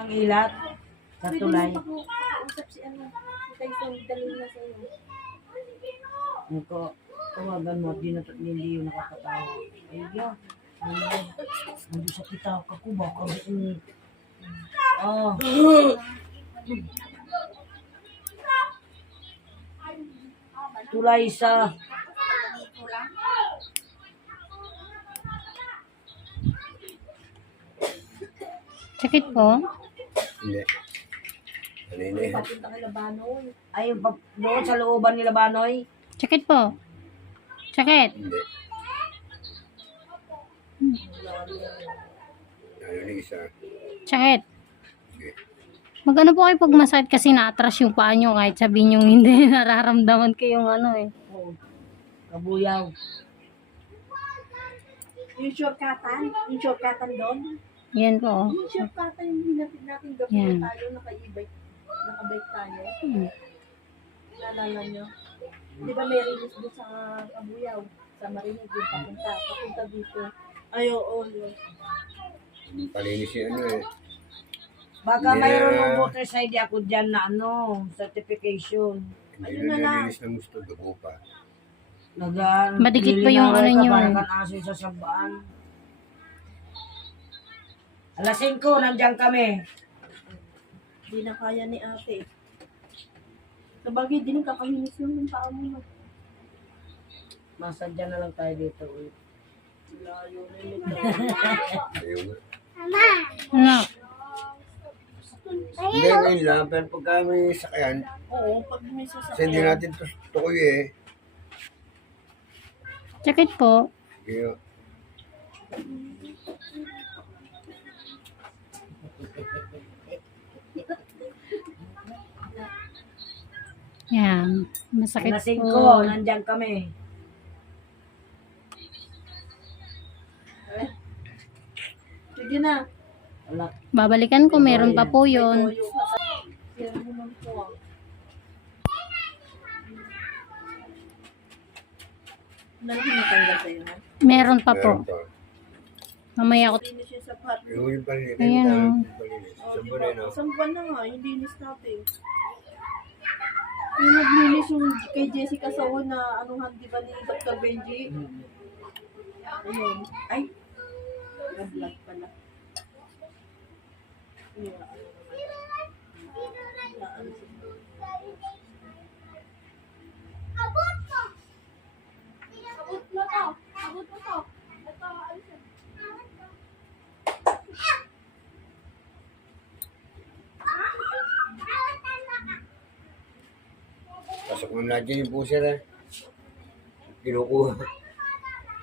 Ang ilat sa tulay. pag-usap si ano, si Tyson, dalhin na sa'yo. Nako, tawagan mo, di na hindi yun nakakatawa. Ay, ya. Ano, sa kita ako ba? Kasi, ah. Tulay sa Sakit po. Hindi. Kanina yan. Papunta kay ay pa- doon sa looban nila Banoy. Sakit po. Sakit. Hindi. Narinig isa. Sakit. Magano po kayo pag masakit kasi na-atras yung paa nyo kahit sabihin nyo hindi nararamdaman kayong ano eh. Kabuyaw. Yung shortcutan, yung shortcutan doon. Yan po. Yung shortcutan yung hinatid natin gabi Yan. na tayo, naka-e-bike, naka-bike tayo. Hmm. Naalala nyo? Di ba may release doon sa Kabuyaw? Sa Marinig, yung papunta, papunta dito. Ay, oo, yun. Palinis yung ano eh. Baka Yeah. mayroon ng voter ID ako dyan na ano, certification. Hindi Ayun na na lang. nalinis ng gusto. Dugo pa. Naga, Madikit pa yung ano nyo. Parang aso sa sabaan. Alas 5, nandiyan kami. Hindi na kaya ni ate. Sa bagay, din kakahinis yung paa mo. no? Masadya na lang tayo dito. ulit. Layo na yun. Ayun nga. Ano? Hindi, ngayon lang. Pero pagka may sakayan, Oo, pag may kasi hindi sasakyan. natin tus- tukoy eh. Sakit po. Kaya, Yan. Masakit Alas 5, po. nandiyan kami. Sige na. Wala. Babalikan ko, meron pa po yun. Toyo. Yan mo naman po. Nalaki natanggal sa'yo, ha? Meron pa meron po. pa. Mamaya ko. Linis yung sapat. Yung yung palinis. Ayan, yung oh. palinis. Di buwan ba? no? Isang buwan na nga, hindi linis natin. Yung naglinis yung kay Jessica Sawan na anuhan, di ba ni Dr. Benji? Ayun. Ay! Nag-vlog pala. Yeah. Mo natin yung pusher eh. Kinukuha.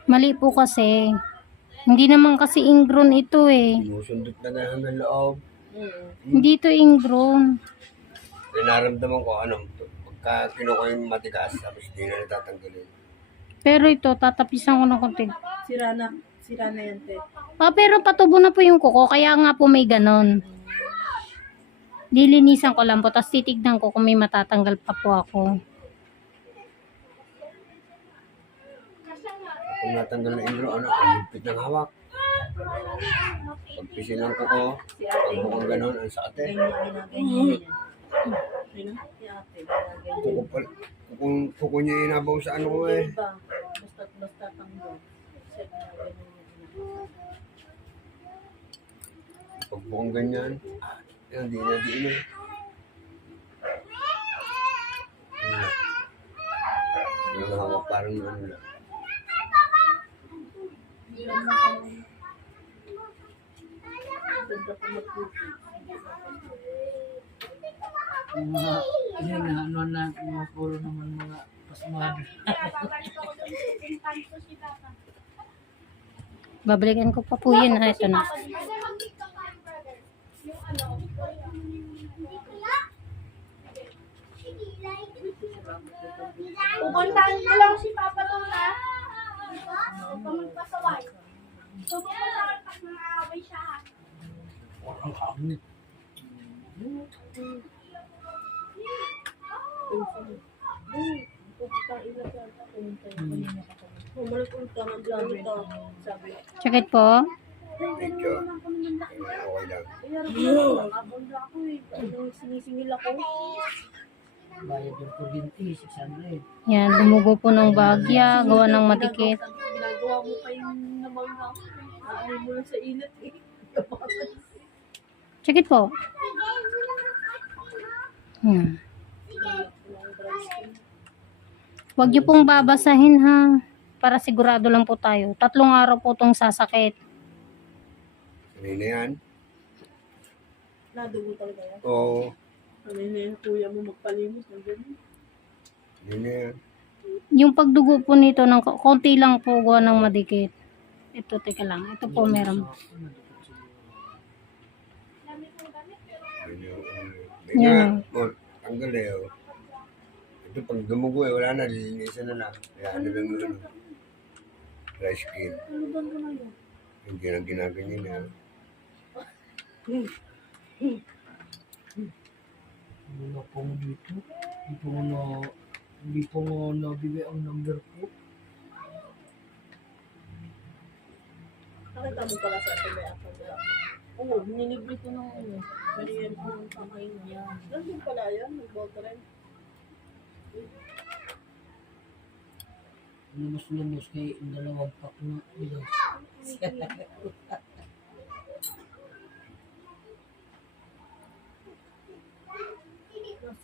Mali po kasi. Hindi naman kasi ingrown ito eh. Sinusundot na nga ng loob. Mm. Hindi ito ingrown. Pinaramdaman ko ano, pagka kinukuha yung matigas, tapos hindi na natatanggalin. Pero ito, tatapisan ko ng konti. Sira na. Sira na yan, te. Ah, pero patubo na po yung kuko, kaya nga po may ganon. Lilinisan ko lang po, tapos titignan ko kung may matatanggal pa po ako. Kung natanggal na indro, ano, ang lupit ng hawak. Pag pisilang ko ko, pag bukang ganon, ang sakit eh. Kuko, pa- kukun, kuko niya inabaw sa ano ko eh. Basta, basta tanggol. Pag bukang ganyan, ah, yan, di na, di na. Yung hawak parang ano lang. Mga, yun nga, ano na, mga puro naman mga pasmado. Babalikan ko pa po yun, ha, ito na. Pupuntahan ko lang si Papa Lola. Huwag ka magpasaway. Subukan sa akin pag nangaaway siya. ha? Walang hamit. Pupunta ina sa pumunta. Bumalik ulit ka ng gamit. Sabi. Sakit po? Medyo. Okay lang. Eh. Ano, sinisingil ako. Bayad yung kuryente, 600. Yan, dumugo po ng bagya, gawa ng madikit. Ginagawa mo pa yung namang na ako. Ay mo lang sa init eh. Check it po. Hmm. Huwag niyo pong babasahin ha. Para sigurado lang po tayo. Tatlong araw po itong sasakit. Sanay na yan. Nadugo talaga yan. Oo. Ano na yung kuya mo magpalimos ng ganun. Sanay na yan. Yung pagdugo po nito, ng konti lang po gawa ng madikit. Ito, teka lang. Ito po meron. Yun yung, Yan. yeah. Oh, tanggal eh. Oh. Ito pag dumugo eh, wala na, lilinisan na lang. Kaya ano lang yun. ano, Dry skin. Ano ba na yun? Hindi na na. Na pong dito? Hindi po na, hindi po nga nabigay ang number ko. Nakita mo pala sa atin may ako. Oo, nilibre ko ng ano. Merienda ng kamay niya. Nandun pala yan, nag-boto rin. Lumos-lumos kay dalawang pack na bilang.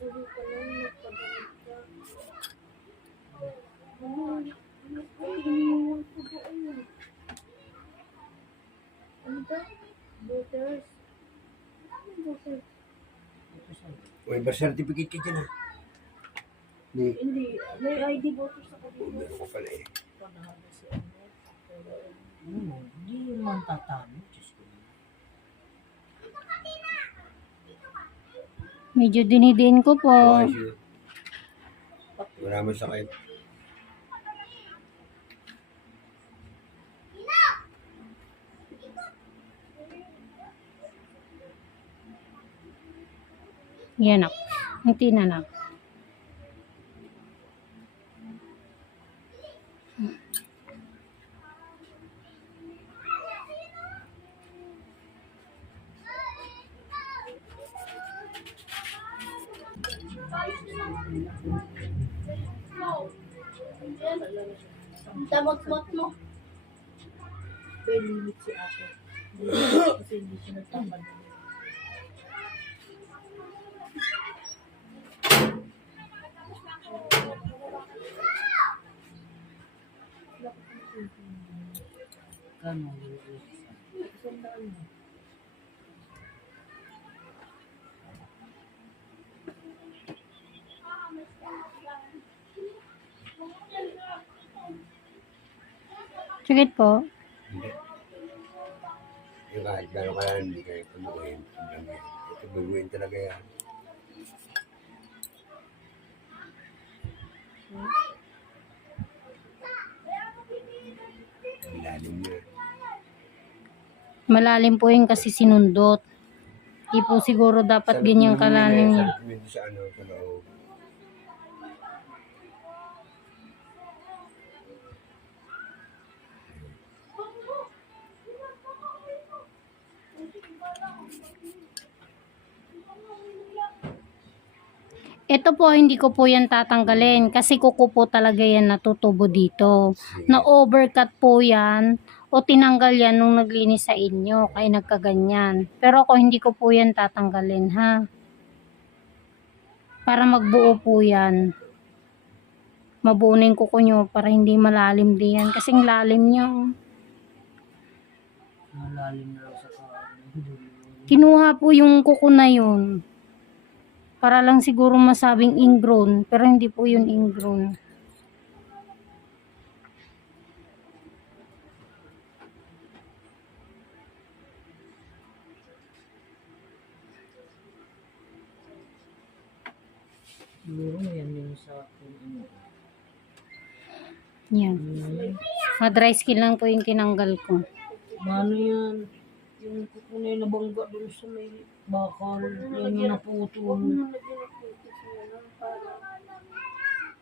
Nasulo ka lang, nagpagalit ka. Ano? Ano ba? Iniwan ko ba ano? Ano ba? Voters. Ano voters? May birth certificate ka dyan ah. Hindi. Hindi. May ID voters ako dito. Meron ko pala eh. Hindi man tatalo. Diyos ko. Medyo dinidiin ko po. Mo sakit. Yan na. Hindi na Damot-mot mo. May limit si ate. Kasi hindi siya nagtapan. Kano? Check it po. Hindi. Yung kahit gano'n kaya hindi kayo puluin. Ito baguhin talaga yan. Ang lalim niya. Malalim po yun kasi sinundot. Di po siguro dapat ganyang kalalim niya. Sa, sa ano, sa loob. Ito po, hindi ko po yan tatanggalin kasi kuko po talaga yan natutubo dito. Na overcut po yan o tinanggal yan nung naglinis sa inyo kaya nagkaganyan. Pero ako hindi ko po yan tatanggalin ha. Para magbuo po yan. Mabuo na yung kuko nyo para hindi malalim din yan. Kasing lalim niya. oh. Malalim na sa. Kinuha po yung kuko na yun. Para lang siguro masabing ingrown. Pero hindi po yun ingrown. Siguro yan yung sa kung ano. Yan. Hmm. Ma-dry skin lang po yung tinanggal ko. Mano yan? Yung kukunay na bangga doon sa may bakal. Yan yung naputo. Huwag mo na ng photos mo lang para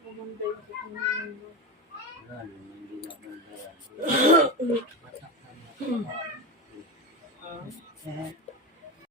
maganda yung kukunin mo. Oo. Eh,